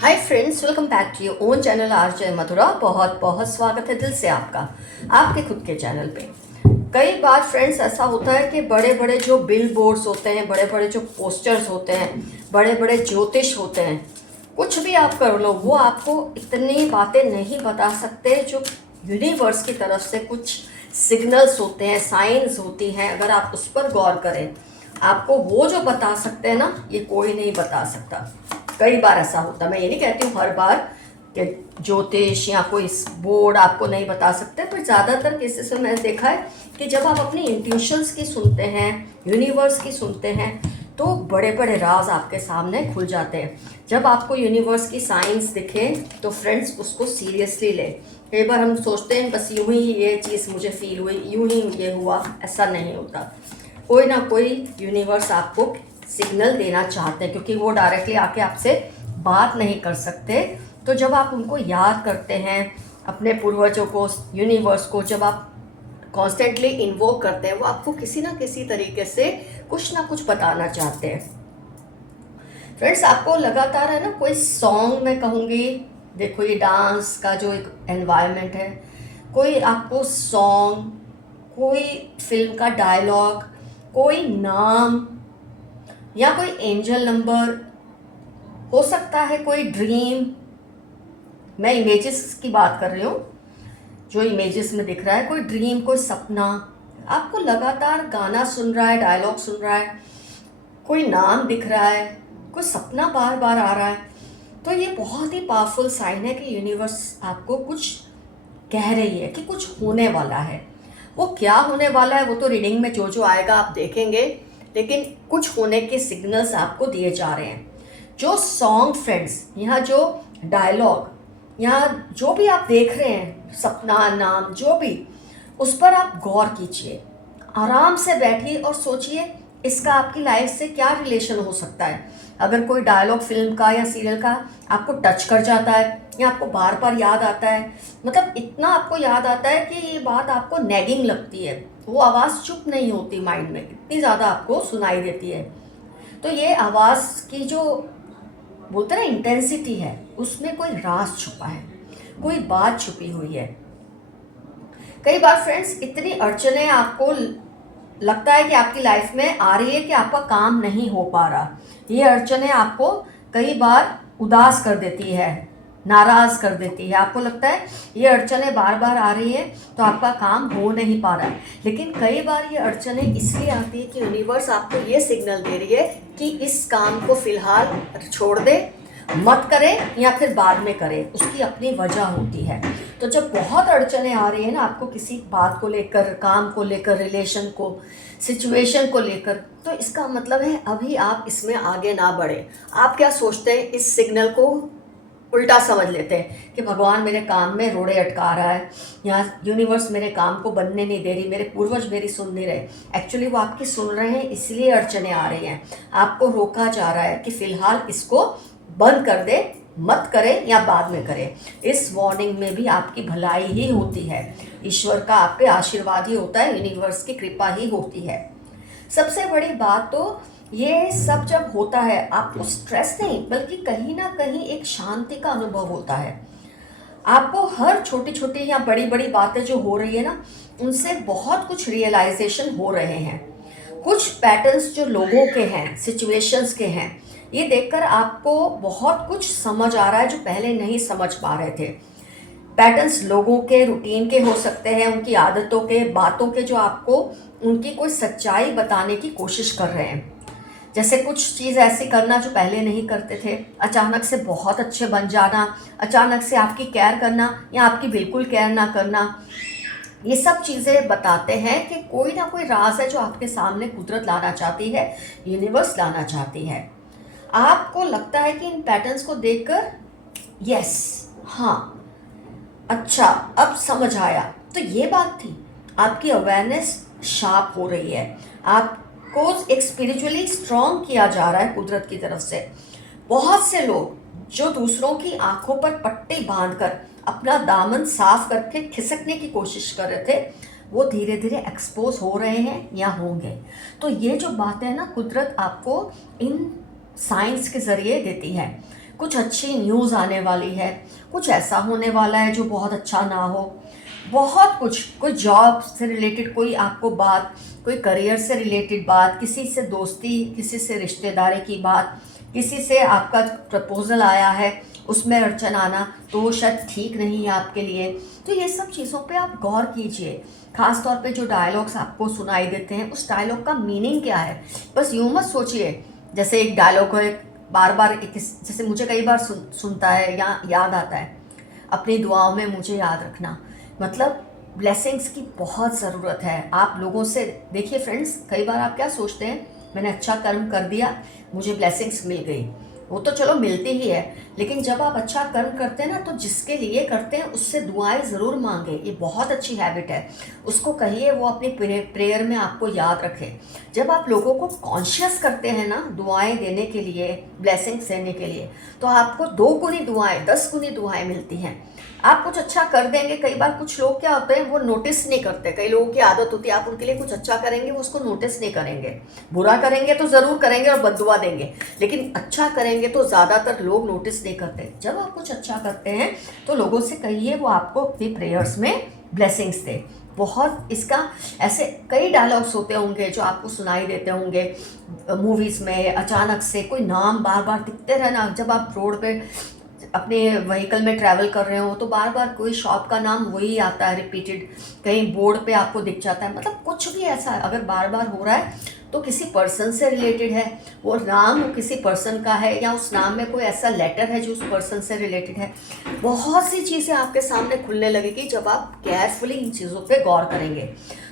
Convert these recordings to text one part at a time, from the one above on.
Hi friends, welcome back to your own channel RJ Madhura. बहुत बहुत स्वागत है दिल से आपका आपके खुद के चैनल पे। कई बार फ्रेंड्स ऐसा होता है कि बड़े बड़े जो बिल बोर्ड्स होते हैं, बड़े बड़े जो पोस्टर्स होते हैं, बड़े बड़े ज्योतिष होते हैं, कुछ भी आप कर लो वो आपको इतनी बातें नहीं बता सकते जो यूनिवर्स की तरफ से कुछ सिग्नल्स होते हैं, साइंस होती हैं। अगर आप उस पर गौर करें, आपको वो जो बता सकते हैं ना, ये कोई नहीं बता सकता। कई बार ऐसा होता है, मैं ये नहीं कहती हूँ हर बार कि ज्योतिष या कोई बोर्ड आपको नहीं बता सकते, पर ज़्यादातर केसेस में मैंने देखा है कि जब आप अपनी इंट्यूशंस की सुनते हैं, यूनिवर्स की सुनते हैं, तो बड़े बड़े राज आपके सामने खुल जाते हैं। जब आपको यूनिवर्स की साइंस दिखे तो फ्रेंड्स उसको सीरियसली ले। कई बार हम सोचते हैं बस यूं ही ये चीज़ मुझे फील हुई, यूं ही ये हुआ, ऐसा नहीं होता। कोई ना कोई यूनिवर्स आपको सिग्नल देना चाहते हैं, क्योंकि वो डायरेक्टली आके आपसे बात नहीं कर सकते। तो जब आप उनको याद करते हैं, अपने पूर्वजों को, यूनिवर्स को, जब आप कॉन्स्टेंटली इन्वोक करते हैं, वो आपको किसी ना किसी तरीके से कुछ ना कुछ बताना चाहते हैं। फ्रेंड्स, आपको लगातार है ना, कोई सॉन्ग मैं कहूँगी, देखो ये डांस का जो एक एनवायरनमेंट है, कोई आपको सॉन्ग, कोई फिल्म का डायलॉग, कोई नाम या कोई एंजल नंबर, हो सकता है कोई ड्रीम। मैं इमेजेस की बात कर रही हूँ, जो इमेजेस में दिख रहा है, कोई ड्रीम, कोई सपना, आपको लगातार गाना सुन रहा है, डायलॉग सुन रहा है, कोई नाम दिख रहा है, कोई सपना बार बार आ रहा है, तो ये बहुत ही पावरफुल साइन है कि यूनिवर्स आपको कुछ कह रही है कि कुछ होने वाला है। वो क्या होने वाला है वो तो रीडिंग में जो जो आएगा आप देखेंगे, लेकिन कुछ होने के सिग्नल्स आपको दिए जा रहे हैं। जो सॉन्ग फ्रेंड्स, यहाँ जो डायलॉग, यहाँ जो भी आप देख रहे हैं, सपना, नाम, जो भी, उस पर आप गौर कीजिए। आराम से बैठिए और सोचिए इसका आपकी लाइफ से क्या रिलेशन हो सकता है। अगर कोई डायलॉग फिल्म का या सीरियल का आपको टच कर जाता है या आपको बार बार याद आता है, मतलब इतना आपको याद आता है कि ये बात आपको नैगिंग लगती है, वो आवाज़ चुप नहीं होती माइंड में, इतनी ज़्यादा आपको सुनाई देती है, तो ये आवाज़ की जो बोलते हैं ना इंटेंसिटी है, उसमें कोई राज छुपा है, कोई बात छुपी हुई है। कई बार फ्रेंड्स इतनी अड़चने आपको लगता है कि आपकी लाइफ में आ रही है कि आपका काम नहीं हो पा रहा। ये अड़चने आपको कई बार उदास कर देती है, नाराज कर देती है। आपको लगता है ये अड़चने बार बार आ रही है तो आपका काम हो नहीं पा रहा है। लेकिन कई बार ये अड़चने इसलिए आती है कि यूनिवर्स आपको ये सिग्नल दे रही है कि इस काम को फिलहाल छोड़ दे, मत करें या फिर बाद में करें, उसकी अपनी वजह होती है। तो जब बहुत अड़चने आ रही है ना आपको, किसी बात को लेकर, काम को लेकर, रिलेशन को, सिचुएशन को लेकर, तो इसका मतलब है अभी आप इसमें आगे ना बढ़े। आप क्या सोचते हैं, इस सिग्नल को उल्टा समझ लेते हैं कि भगवान मेरे काम में रोड़े अटका रहा है, या यूनिवर्स मेरे काम को बनने नहीं दे रही, मेरे पूर्वज मेरी सुन नहीं रहे। एक्चुअली वो आपकी सुन रहे हैं, इसलिए अड़चने आ रही हैं। आपको रोका जा रहा है कि फ़िलहाल इसको बंद कर दे, मत करें या बाद में करें। इस वार्निंग में भी आपकी भलाई ही होती है, ईश्वर का आप पे आशीर्वाद ही होता है, यूनिवर्स की कृपा ही होती है। सबसे बड़ी बात तो ये सब जब होता है, आपको स्ट्रेस नहीं बल्कि कहीं ना कहीं एक शांति का अनुभव होता है। आपको हर छोटी छोटी या बड़ी बड़ी बातें जो हो रही है ना, उनसे बहुत कुछ रियलाइजेशन हो रहे हैं। कुछ पैटर्न्स जो लोगों के हैं, सिचुएशंस के हैं, ये देखकर आपको बहुत कुछ समझ आ रहा है जो पहले नहीं समझ पा रहे थे। पैटर्न्स लोगों के, रूटीन के हो सकते हैं, उनकी आदतों के, बातों के, जो आपको उनकी कोई सच्चाई बताने की कोशिश कर रहे हैं। जैसे कुछ चीज़ ऐसी करना जो पहले नहीं करते थे, अचानक से बहुत अच्छे बन जाना, अचानक से आपकी केयर करना या आपकी बिल्कुल केयर ना करना, ये सब चीज़ें बताते हैं कि कोई ना कोई राज है जो आपके सामने कुदरत लाना चाहती है, यूनिवर्स लाना चाहती है। आपको लगता है कि इन पैटर्न्स को देखकर यस, हाँ, अच्छा, अब समझ आया, तो ये बात थी। आपकी अवेयरनेस शार्प हो रही है, आपको एक स्पिरिचुअली स्ट्रॉन्ग किया जा रहा है कुदरत की तरफ से। बहुत से लोग जो दूसरों की आंखों पर पट्टी बांधकर अपना दामन साफ करके खिसकने की कोशिश कर रहे थे, वो धीरे धीरे एक्सपोज हो रहे हैं या होंगे। तो ये जो बात है ना, कुदरत आपको इन साइंस के ज़रिए देती है। कुछ अच्छी न्यूज़ आने वाली है, कुछ ऐसा होने वाला है जो बहुत अच्छा ना हो, बहुत कुछ, कोई जॉब से रिलेटेड कोई आपको बात, कोई करियर से रिलेटेड बात, किसी से दोस्ती, किसी से रिश्तेदारी की बात, किसी से आपका प्रपोज़ल आया है उसमें अड़चन आना, तो वो शायद ठीक नहीं है आपके लिए। तो ये सब चीज़ों पे आप गौर कीजिए। ख़ास तौर पे जो डायलॉग्स आपको सुनाई देते हैं, उस डायलॉग का मीनिंग क्या है। बस यूँ मत सोचिए जैसे एक डायलॉग है, बार बार जैसे मुझे कई बार सुनता है या याद आता है, अपनी दुआओं में मुझे याद रखना। मतलब ब्लेसिंग्स की बहुत ज़रूरत है आप लोगों से। देखिए फ्रेंड्स, कई बार आप क्या सोचते हैं, मैंने अच्छा कर्म कर दिया, मुझे ब्लेसिंग्स मिल गई। वो तो चलो मिलती ही है, लेकिन जब आप अच्छा कर्म करते हैं ना, तो जिसके लिए करते हैं उससे दुआएं ज़रूर मांगे। ये बहुत अच्छी हैबिट है। उसको कहिए वो अपनी प्रेयर में आपको याद रखे। जब आप लोगों को कॉन्शियस करते हैं ना दुआएं देने के लिए, ब्लेसिंग्स देने के लिए, तो आपको 2 गुनी दुआएं, 10 गुनी दुआएं मिलती हैं। आप कुछ अच्छा कर देंगे, कई बार कुछ लोग क्या होते हैं वो नोटिस नहीं करते। कई लोगों की आदत होती है आप उनके लिए कुछ अच्छा करेंगे वो उसको नोटिस नहीं करेंगे। बुरा करेंगे तो ज़रूर करेंगे और बद्दुआ देंगे, लेकिन अच्छा करेंगे तो ज़्यादातर लोग नोटिस नहीं करते। जब आप कुछ अच्छा करते हैं तो लोगों से कहिए वो आपको अपनी प्रेयर्स में ब्लेसिंग्स दे। बहुत इसका ऐसे कई डायलॉग्स होते होंगे जो आपको सुनाई देते होंगे मूवीज़ में। अचानक से कोई नाम बार बार दिखते रहना, जब आप रोड पे अपने व्हीकल में ट्रैवल कर रहे हो तो बार बार कोई शॉप का नाम वही आता है रिपीटेड, कहीं बोर्ड पे आपको दिख जाता है। मतलब कुछ भी ऐसा अगर बार बार हो रहा है तो किसी पर्सन से रिलेटेड है, वो नाम किसी पर्सन का है, या उस नाम में कोई ऐसा लेटर है जो उस पर्सन से रिलेटेड है। बहुत सी चीज़ें आपके सामने खुलने लगेगी जब आप केयरफुली इन चीज़ों पे गौर करेंगे।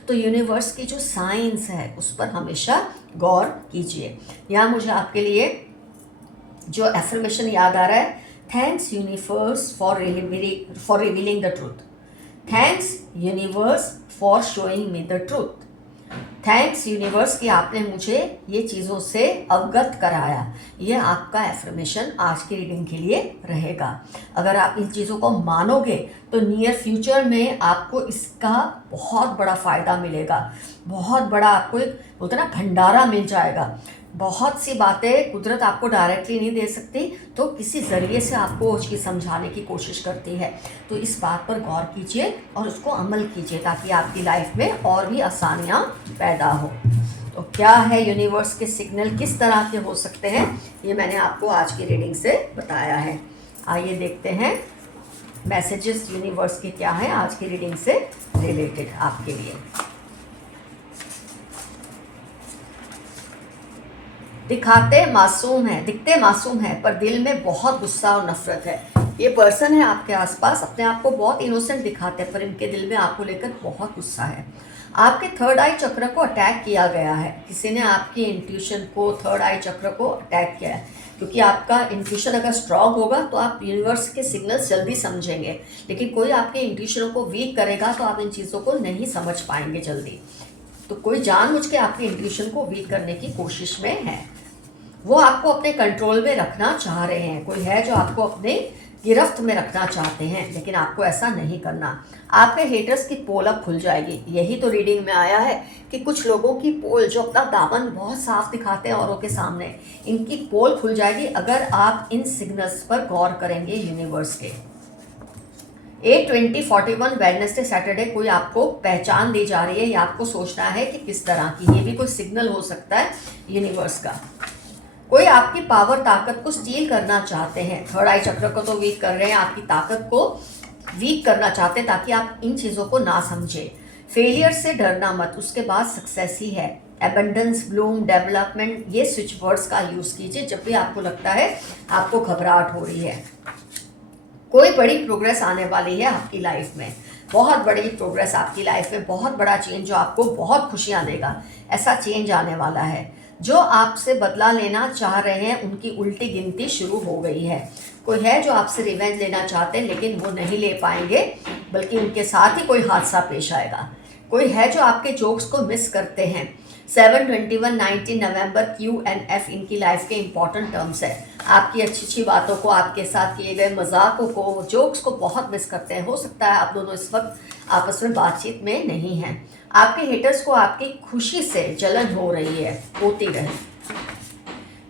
तो यूनिवर्स की जो साइंस है उस पर हमेशा गौर कीजिए। यहाँ मुझे आपके लिए जो एफर्मेशन याद आ रहा है, thanks universe for revealing the truth, thanks universe for showing me the truth, thanks universe कि आपने मुझे ये चीज़ों से अवगत कराया। ये आपका एफर्मेशन आज की रीडिंग के लिए रहेगा। अगर आप इन चीज़ों को मानोगे तो नियर फ्यूचर में आपको इसका बहुत बड़ा फ़ायदा मिलेगा। बहुत बड़ा आपको एक बोलते ना भंडारा मिल जाएगा। बहुत सी बातें कुदरत आपको डायरेक्टली नहीं दे सकती, तो किसी ज़रिए से आपको वो चीज़ समझाने की कोशिश करती है। तो इस बात पर गौर कीजिए और उसको अमल कीजिए ताकि आपकी लाइफ में और भी आसानियाँ पैदा हो। तो क्या है यूनिवर्स के सिग्नल, किस तरह के हो सकते हैं, ये मैंने आपको आज की रीडिंग से बताया है। आइए देखते हैं मैसेजेस यूनिवर्स के क्या हैं आज की रीडिंग से रिलेटेड आपके लिए। दिखते मासूम है पर दिल में बहुत गुस्सा और नफरत है। ये पर्सन है आपके आसपास, अपने आप को बहुत इनोसेंट दिखाते हैं पर इनके दिल में आपको लेकर बहुत गुस्सा है। आपके थर्ड आई चक्र को अटैक किया गया है। किसी ने आपकी इंट्यूशन को, थर्ड आई चक्र को अटैक किया है, क्योंकि आपका इंट्यूशन अगर स्ट्रांग होगा तो आप यूनिवर्स के सिग्नल्स जल्दी समझेंगे, लेकिन कोई आपके इंट्यूशन को वीक करेगा तो आप इन चीज़ों को नहीं समझ पाएंगे जल्दी। तो कोई जानबूझ के आपके इंट्यूशन को वीक करने की कोशिश में है। वो आपको अपने कंट्रोल में रखना चाह रहे हैं। कोई है जो आपको अपने गिरफ्त में रखना चाहते हैं, लेकिन आपको ऐसा नहीं करना। आपके हेटर्स की पोल अब खुल जाएगी। यही तो रीडिंग में आया है कि कुछ लोगों की पोल जो अपना दामन बहुत साफ दिखाते हैं औरों के सामने, इनकी पोल खुल जाएगी अगर आप इन सिग्नल्स पर गौर करेंगे यूनिवर्स के। 8/20/41 वेडनेसडे सैटरडे कोई आपको पहचान दी जा रही है या आपको सोचना है कि किस तरह की, ये भी कोई सिग्नल हो सकता है यूनिवर्स का। कोई आपकी पावर, ताकत को स्टील करना चाहते हैं। थर्ड आई चक्र को तो वीक कर रहे हैं, आपकी ताकत को वीक करना चाहते हैं ताकि आप इन चीज़ों को ना समझें। फेलियर से डरना मत, उसके बाद सक्सेस ही है। एबंडेंस, ब्लूम, डेवलपमेंट, ये स्विच वर्ड्स का यूज़ कीजिए जब भी आपको लगता है आपको घबराहट हो रही है। कोई बड़ी प्रोग्रेस आने वाली है आपकी लाइफ में, बहुत बड़ी प्रोग्रेस आपकी लाइफ में, बहुत बड़ा चेंज जो आपको बहुत खुशियाँ देगा, ऐसा चेंज आने वाला है। जो आपसे बदला लेना चाह रहे हैं उनकी उल्टी गिनती शुरू हो गई है। कोई है जो आपसे रिवेंज लेना चाहते हैं लेकिन वो नहीं ले पाएंगे, बल्कि उनके साथ ही कोई हादसा पेश आएगा। कोई है जो आपके जोक्स को मिस करते हैं। 7/21/19 नवंबर QNF इनकी लाइफ के इंपॉर्टेंट टर्म्स है। आपकी अच्छी अच्छी बातों को, आपके साथ किए गए मजाकों को, जोक्स को बहुत मिस करते हैं। हो सकता है आप दोनों इस वक्त आपस में बातचीत में नहीं हैं। आपके हेटर्स को आपकी खुशी से जलन हो रही है, होती रहे।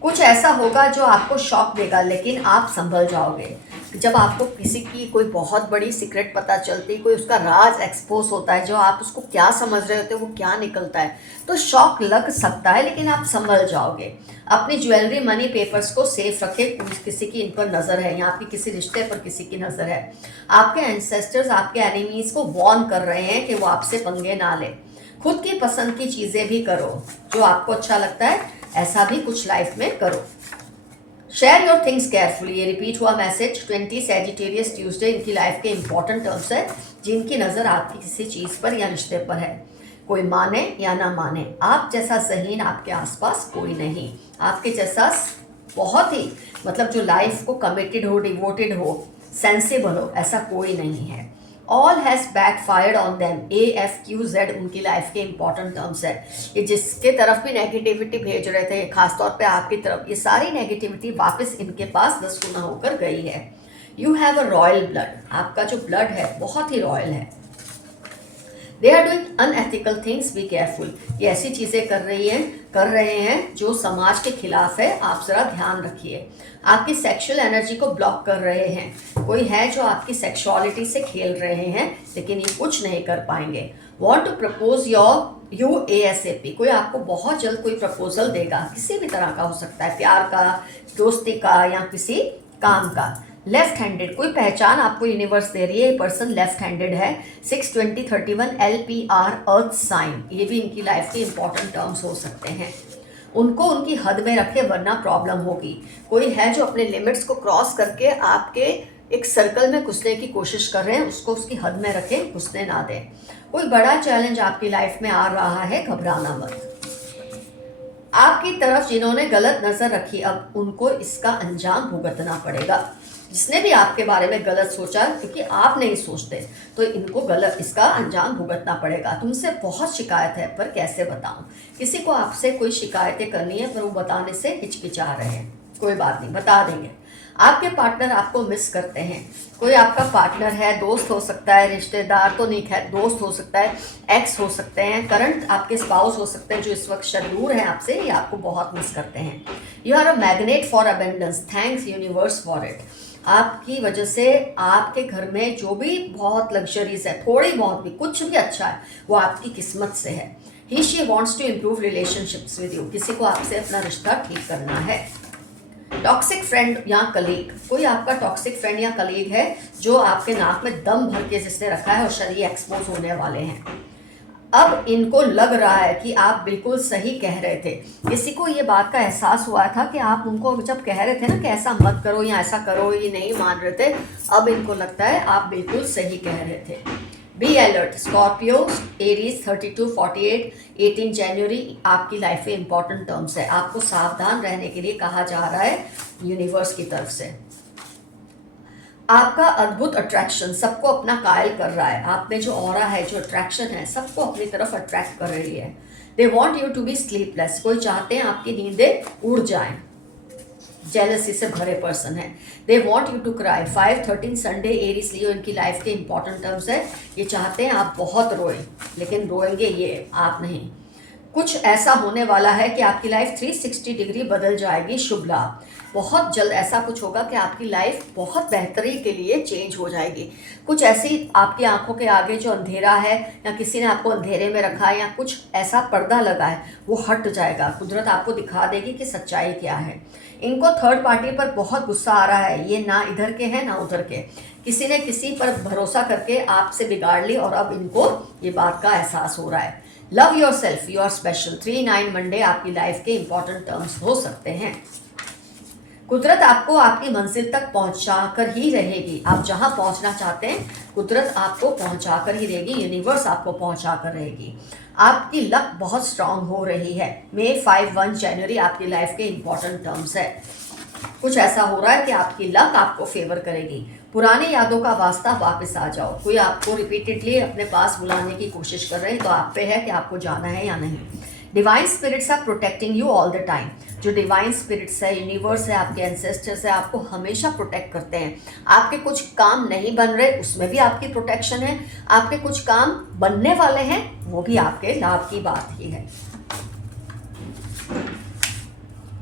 कुछ ऐसा होगा जो आपको शॉक देगा, लेकिन आप संभल जाओगे। जब आपको किसी की कोई बहुत बड़ी सीक्रेट पता चलती, कोई उसका राज एक्सपोज होता है, जो आप उसको क्या समझ रहे होते हो वो क्या निकलता है, तो शॉक लग सकता है, लेकिन आप संभल जाओगे। अपनी ज्वेलरी, मनी, पेपर्स को सेफ रखें, किसी की इन पर नज़र है या आपकी किसी रिश्ते पर किसी की नज़र है। आपके एंसेस्टर्स आपके एनिमीज़ को वॉर्न कर रहे हैं कि वो आपसे पंगे ना ले। खुद की पसंद की चीज़ें भी करो, जो आपको अच्छा लगता है ऐसा भी कुछ लाइफ में करो। शेयर योर थिंग्स केयरफुली, ये रिपीट हुआ मैसेज 20 सैजिटेरियस ट्यूसडे इनकी लाइफ के इंपॉर्टेंट टर्म्स है, जिनकी नज़र आपकी किसी चीज़ पर या रिश्ते पर है। कोई माने या ना माने, आप जैसा ज़हीन आपके आसपास कोई नहीं। आपके जैसा बहुत ही मतलब जो लाइफ को कमिटेड हो, डिवोटेड हो, सेंसिबल हो, ऐसा कोई नहीं है। All has backfired on them, AFQZ उनकी लाइफ के इंपॉर्टेंट टर्म्स है। ये जिसके तरफ भी नेगेटिविटी भेज रहे थे, खासतौर पे आपकी तरफ, ये सारी नेगेटिविटी वापस इनके पास 10 गुना होकर गई है। You have a royal blood, आपका जो ब्लड है बहुत ही रॉयल है। They are doing unethical things, be careful, ये ऐसी चीज़ें कर रहे हैं जो समाज के खिलाफ है, आप ज़रा ध्यान रखिए। आपकी सेक्सुअल एनर्जी को ब्लॉक कर रहे हैं, कोई है जो आपकी सेक्सुअलिटी से खेल रहे हैं, लेकिन ये कुछ नहीं कर पाएंगे। Want to propose you ASAP, कोई आपको बहुत जल्द कोई प्रपोजल देगा, किसी भी तरह का हो सकता है, प्यार का, दोस्ती का या किसी काम का। लेफ्ट हैंडेड, कोई पहचान आपको यूनिवर्स दे रही है, ये पर्सन लेफ्ट हैंडेड है। 6/20/31 LPR अर्थ साइन, ये भी इनकी लाइफ के इंपॉर्टेंट टर्म्स हो सकते हैं। उनको उनकी हद में रखे वरना प्रॉब्लम होगी। कोई है जो अपने लिमिट्स को क्रॉस करके आपके एक सर्कल में घुसने की कोशिश कर रहे हैं, उसको उसकी हद में रखें, घुसने ना दें। कोई बड़ा चैलेंज आपकी लाइफ में आ रहा है, घबराना मत। आपकी तरफ जिन्होंने गलत नज़र रखी, अब उनको इसका अंजाम भुगतना पड़ेगा। जिसने भी आपके बारे में गलत सोचा, क्योंकि आप नहीं सोचते, तो इनको गलत इसका अंजाम भुगतना पड़ेगा। तुमसे बहुत शिकायत है पर कैसे बताऊं, किसी को आपसे कोई शिकायतें करनी है पर वो बताने से हिचकिचा रहे हैं, कोई बात नहीं, बता देंगे। आपके पार्टनर आपको मिस करते हैं, कोई आपका पार्टनर है, दोस्त हो सकता है, रिश्तेदार तो नहीं, खैर दोस्त हो सकता है, एक्स हो सकते हैं, करंट आपके स्पाउस हो सकते हैं जो इस वक्त दूर हैं आपसे, ये आपको बहुत मिस करते हैं। You are a magnet for abundance, thanks universe for it. आपकी वजह से आपके घर में जो भी बहुत लग्जरीज है, थोड़ी बहुत भी, कुछ भी अच्छा है, वो आपकी किस्मत से है। He she wants to improve relationships with you, किसी को आपसे अपना रिश्ता ठीक करना है। टॉक्सिक फ्रेंड या कलीग, कोई आपका टॉक्सिक फ्रेंड या कलीग है जो आपके नाक में दम भर के जिसने रखा है और शरीर एक्सपोज होने वाले हैं। अब इनको लग रहा है कि आप बिल्कुल सही कह रहे थे, किसी को ये बात का एहसास हुआ था कि आप उनको जब कह रहे थे ना कि ऐसा मत करो या ऐसा करो, ये नहीं मान रहे थे, अब इनको लगता है आप बिल्कुल सही कह रहे थे। बी अलर्ट, स्कॉर्पियो, एरीज 32-48 18 जनवरी आपकी लाइफ में इंपॉर्टेंट टर्म्स है, आपको सावधान रहने के लिए कहा जा रहा है यूनिवर्स की तरफ से। आपका अद्भुत अट्रैक्शन सबको अपना कायल कर रहा है, आप में जो ऑरा है, जो अट्रैक्शन है, सबको अपनी तरफ अट्रैक्ट कर रही है। They want you to be sleepless, कोई चाहते हैं आपकी नींदें उड़ जाएं, जेलसी से भरे पर्सन है। They want you to cry, 5/13 Sunday Aries Leo इनकी लाइफ के इंपॉर्टेंट टर्म्स है, ये चाहते हैं आप बहुत रोएं, लेकिन रोएंगे ये, आप नहीं। कुछ ऐसा होने वाला है कि आपकी लाइफ 360 डिग्री बदल जाएगी, शुभ लाभ, बहुत जल्द ऐसा कुछ होगा कि आपकी लाइफ बहुत बेहतरी के लिए चेंज हो जाएगी। कुछ ऐसी आपकी आंखों के आगे जो अंधेरा है या किसी ने आपको अंधेरे में रखा है या कुछ ऐसा पर्दा लगा है, वो हट जाएगा, कुदरत आपको दिखा देगी कि सच्चाई क्या है। इनको थर्ड पार्टी पर बहुत गुस्सा आ रहा है, ये ना इधर के हैं ना उधर के, किसी ने किसी पर भरोसा करके आपसे बिगाड़ ली और अब इनको ये बात का एहसास हो रहा है। Love yourself, you are special, 3/9 Monday आपकी लाइफ के इंपॉर्टेंट टर्म्स हो सकते हैं। कुदरत आपको आपकी मंजिल तक पहुंचा कर ही रहेगी, आप जहां पहुंचना चाहते हैं कुदरत आपको पहुंचा कर ही रहेगी, यूनिवर्स आपको पहुंचा कर रहेगी। आपकी लक बहुत स्ट्रांग हो रही है। May 5/1 जनवरी आपकी लाइफ के इंपॉर्टेंट टर्म्स है। कुछ ऐसा हो रहा है कि आपकी लक आपको फेवर करेगी। पुरानी यादों का वास्ता वापस आ जाओ, कोई आपको रिपीटेडली अपने पास बुलाने की कोशिश कर रहे हैं, तो आप पे है कि आपको जाना है या नहीं। Divine spirits are protecting you all the time, जो डिवाइन स्पिरिट्स है, यूनिवर्स है, आपके एंसेस्टर्स है, आपको हमेशा प्रोटेक्ट करते हैं। आपके कुछ काम नहीं बन रहे, उसमें भी आपकी प्रोटेक्शन है, आपके कुछ काम बनने वाले हैं, वो भी आपके लाभ की बात ही है।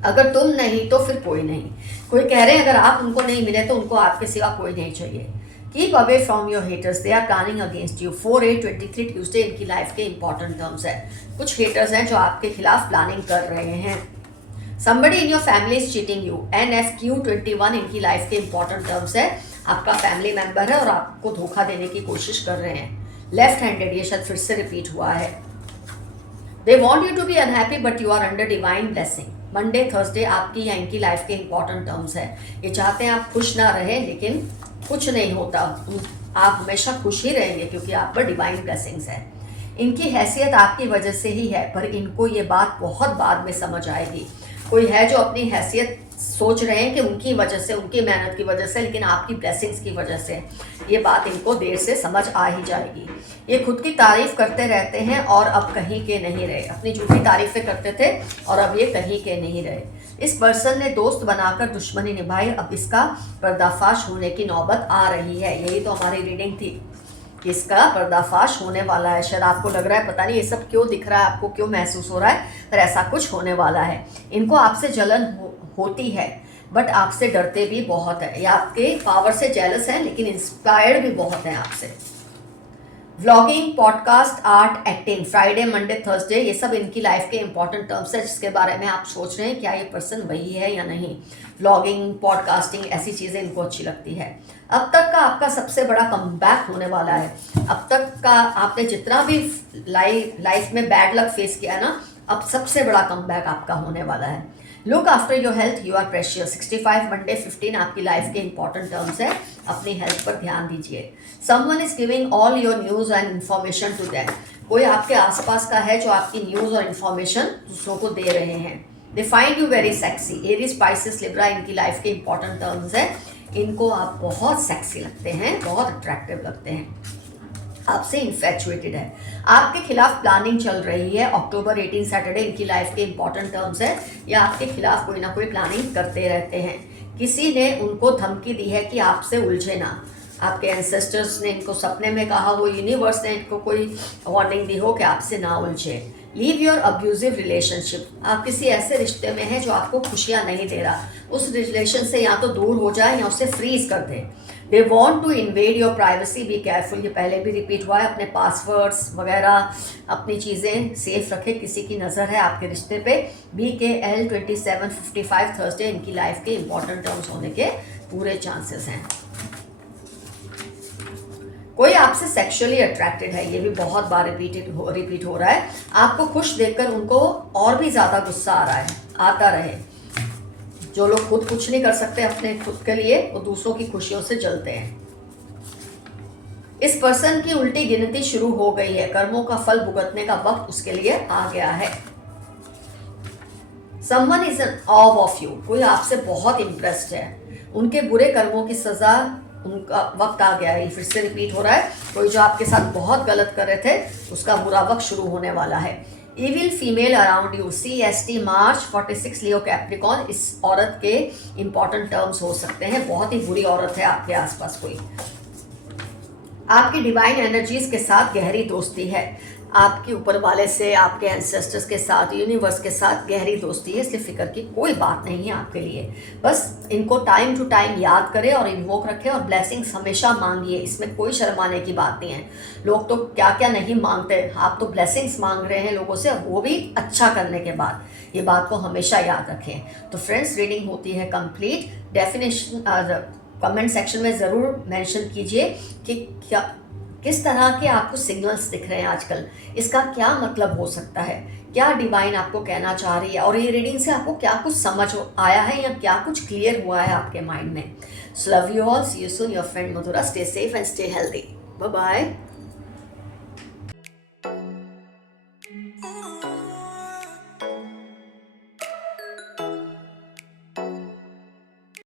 अगर तुम नहीं तो फिर कोई नहीं। कोई कह रहे हैं अगर आप उनको नहीं मिले तो उनको आपके सिवा कोई नहीं चाहिए। Keep away from your haters, they are planning against you. 4/8/23 Tuesday इनकी लाइफ के इंपॉर्टेंट टर्म्स है। कुछ हेटर्स हैं जो आपके खिलाफ प्लानिंग कर रहे हैं। somebody in your family is cheating you। NFQ21 इनकी लाइफ के इंपॉर्टेंट टर्म्स है। आपका फैमिली मेंबर है और आपको धोखा देने की कोशिश कर रहे हैं। लेफ्ट हैंडेड, ये शायद फिर से रिपीट हुआ है। They want you to be unhappy but you are under divine blessing. Monday Thursday आपकी या इनकी लाइफ के इंपॉर्टेंट टर्म्स है। ये चाहते हैं आप खुश ना रहे, लेकिन कुछ नहीं होता, आप हमेशा खुश ही रहेंगे क्योंकि आप पर डिवाइन ब्लेसिंग्स है। इनकी हैसियत आपकी वजह से ही है, पर इनको ये बात बहुत बाद में समझ आएगी। कोई है जो अपनी हैसियत सोच रहे हैं कि उनकी वजह से, उनकी मेहनत की वजह से, लेकिन आपकी ब्लेसिंग्स की वजह से। ये बात इनको देर से समझ आ ही जाएगी। ये खुद की तारीफ करते रहते हैं और अब कहीं के नहीं रहे। अपनी झूठी तारीफें करते थे और अब ये कहीं के नहीं रहे। इस पर्सन ने दोस्त बनाकर दुश्मनी निभाई, अब इसका पर्दाफाश होने की नौबत आ रही है। यही तो हमारी रीडिंग थी, इसका पर्दाफाश होने वाला है। शायद आपको लग रहा है पता नहीं ये सब क्यों दिख रहा है, आपको क्यों महसूस हो रहा है, पर ऐसा कुछ होने वाला है। इनको आपसे जलन होती है, बट आपसे डरते भी बहुत है। ये आपके पावर से जेलस हैं, लेकिन इंस्पायर्ड भी बहुत हैं आपसे। Vlogging, podcast, art, acting, Friday, Monday, Thursday, ये सब इनकी लाइफ के इंपॉर्टेंट टर्म्स है जिसके बारे में आप सोच रहे हैं क्या ये पर्सन वही है या नहीं। व्लॉगिंग, पॉडकास्टिंग, ऐसी चीज़ें इनको अच्छी लगती है। अब तक का आपका सबसे बड़ा कमबैक होने वाला है। अब तक का आपने जितना भी लाइफ में बैड लक फेस किया है ना, अब सबसे बड़ा कमबैक आपका होने वाला है। Look after your health, you are precious. 65 Monday 15 आपकी लाइफ के इंपॉर्टेंट टर्म्स है। अपनी हेल्थ पर ध्यान दीजिए। Someone is giving all your news and information to them. कोई आपके आसपास का है जो आपकी न्यूज़ और इन्फॉर्मेशन दूसरों को दे रहे हैं। They find you very sexy. Aries, Pisces, Libra इनकी लाइफ के इंपॉर्टेंट टर्म्स है। इनको आप बहुत सेक्सी लगते हैं, बहुत अट्रैक्टिव लगते हैं, आपसे इन्फेचुएटेड है। आपके खिलाफ प्लानिंग चल रही है। अक्टूबर 18 सैटरडे इनकी लाइफ के इंपॉर्टेंट टर्म्स है। या आपके खिलाफ कोई ना कोई प्लानिंग करते रहते हैं। किसी ने उनको धमकी दी है कि आपसे उलझे ना। आपके एंसेस्टर्स ने इनको सपने में कहा हो, यूनिवर्स ने इनको कोई वार्निंग दी हो कि आपसे ना उलझे। Leave your abusive relationship. आप किसी ऐसे रिश्ते में हैं जो आपको खुशियाँ नहीं दे रहा। उस रिलेशन से या तो दूर हो जाए या उसे फ्रीज कर दें। They want to invade your privacy, be careful. ये पहले भी रिपीट हुआ है। अपने पासवर्ड्स वगैरह, अपनी चीज़ें सेफ रखें। किसी की नज़र है आपके रिश्ते पे। BKL 2755 थर्सडे इनकी लाइफ के इंपॉर्टेंट टर्म्स होने के पूरे चांसेस हैं। कोई आपसे सेक्सुअली अट्रैक्टेड है, ये भी बहुत बार रिपीट हो रहा है। आपको खुश देखकर उनको और भी ज़्यादा गुस्सा आ रहा है, आता रहे। जो लोग खुद कुछ नहीं कर सकते अपने खुद के लिए, वो दूसरों की खुशियों से जलते हैं। इस पर्सन की उल्टी गिनती शुरू हो गई है। कर्मों का फल भुगतने का वक्त उसके लिए आ गया है। Someone is an of of you. कोई आपसे बहुत इम्प्रेस्ड है। उनके बुरे कर्मों की सजा, उनका वक्त आ गया है। फिर से रिपीट हो रहा है। कोई जो आपके साथ बहुत गलत कर रहे थे, उसका बुरा वक्त शुरू होने वाला है। Evil female around you, CST March 46 Leo Capricorn, इस औरत के इंपॉर्टेंट टर्म्स हो सकते हैं। बहुत ही बुरी औरत है आपके आसपास कोई। आपकी डिवाइन एनर्जीज के साथ गहरी दोस्ती है। आपके ऊपर वाले से, आपके एंसेस्टर्स के साथ, यूनिवर्स के साथ गहरी दोस्ती है, इसलिए फिक्र की कोई बात नहीं है आपके लिए। बस इनको टाइम टू टाइम याद करें और इन्वोक रखें और ब्लेसिंग्स हमेशा मांगिए। इसमें कोई शर्माने की बात नहीं है। लोग तो क्या क्या नहीं मांगते, आप तो ब्लेसिंग्स मांग रहे हैं लोगों से, वो भी अच्छा करने के बाद। ये बात को हमेशा याद रखें। तो फ्रेंड्स, रीडिंग होती है कंप्लीट। डेफिनेशन कमेंट सेक्शन में ज़रूर मेंशन कीजिए कि क्या, किस तरह के आपको सिग्नल्स दिख रहे हैं आजकल, इसका क्या मतलब हो सकता है, क्या डिवाइन आपको कहना चाह रही है, और ये रीडिंग से आपको क्या कुछ समझ आया है या क्या कुछ क्लियर हुआ है आपके माइंड में। So love you all, see you soon, your friend Madhura. Stay safe and stay healthy. Bye bye.